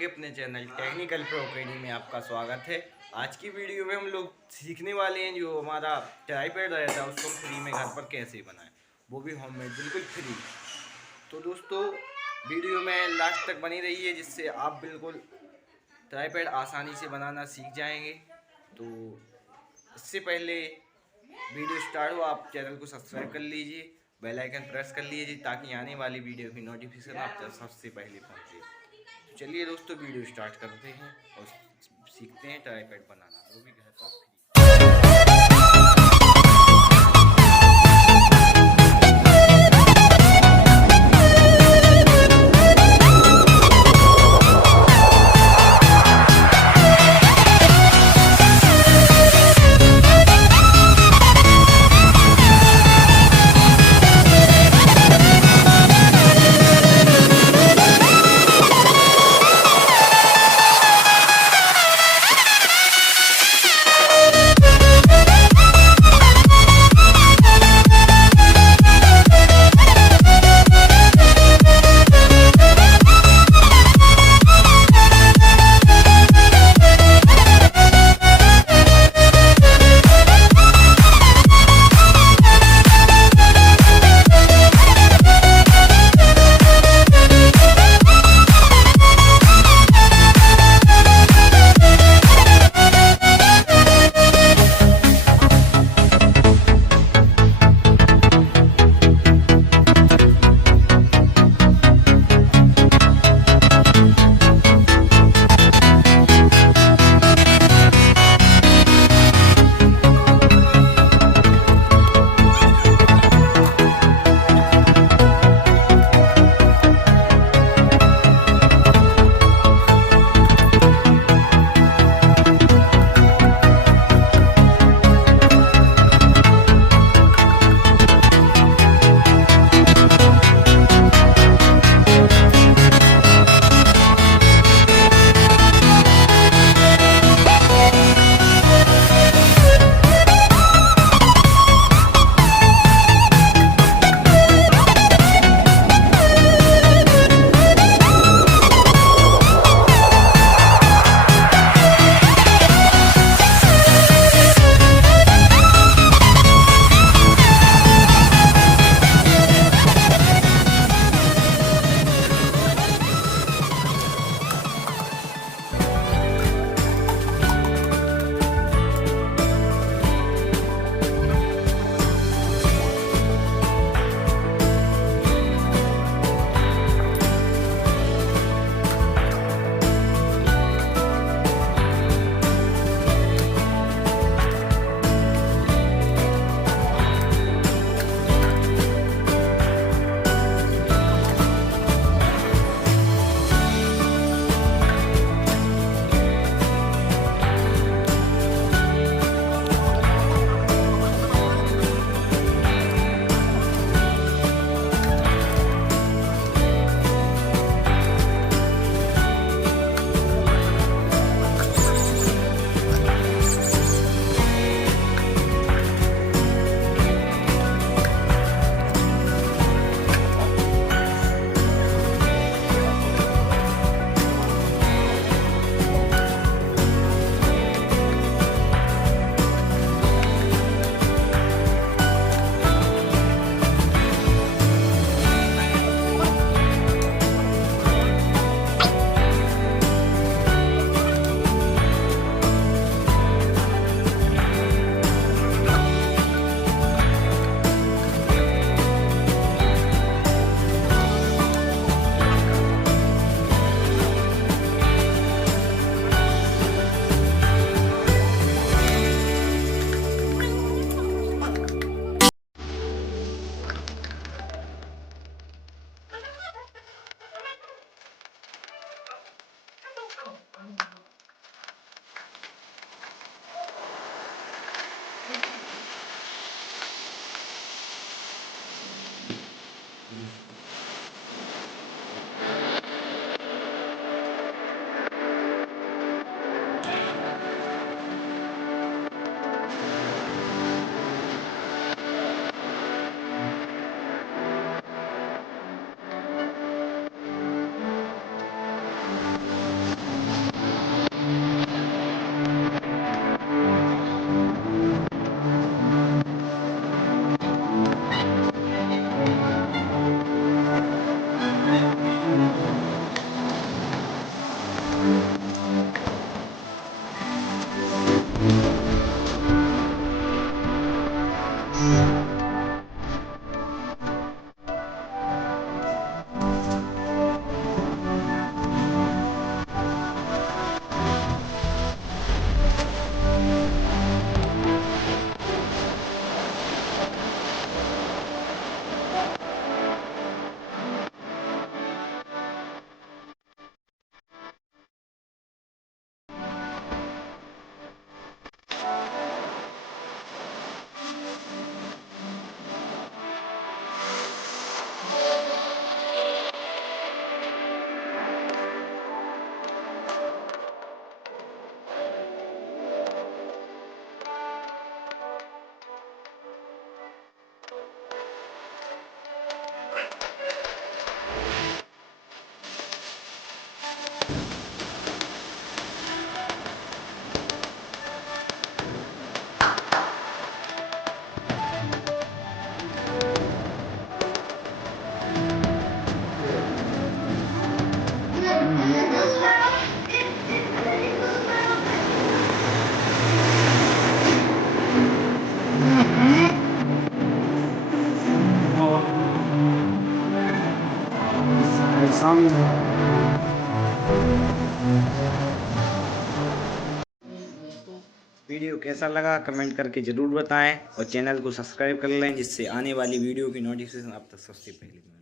आपके अपने channel technical pro academy में आपका स्वागत है। आज की वीडियो में हम लोग सीखने वाले हैं जो हमारा ट्राइपॉड रहता है उसको हम फ्री में घर पर कैसे बनाएं, वो भी होममेड, बिल्कुल फ्री। तो दोस्तों वीडियो में लास्ट तक बनी रहिए जिससे आप बिल्कुल ट्राइपॉड आसानी से बनाना सीख जाएंगे। तो इससे पहले वीडियो स्टार्ट हो आप चैनल को सब्सक्राइब कर लीजिए, बेल आइकन प्रेस कर लीजिए ताकि आने वाली वीडियो की नोटिफिकेशन आप तक सबसे पहले पहुंचे। तो चलिए दोस्तों वीडियो स्टार्ट करते हैं और सीखते हैं ट्राइपॉड बनाना, वो भी घर पर फ्री। सामने। वीडियो कैसा लगा कमेंट करके ज़रूर बताएं और चैनल को सब्सक्राइब कर लें, जिससे आने वाली वीडियो की नोटिफिकेशन आप तक सबसे पहले मिले।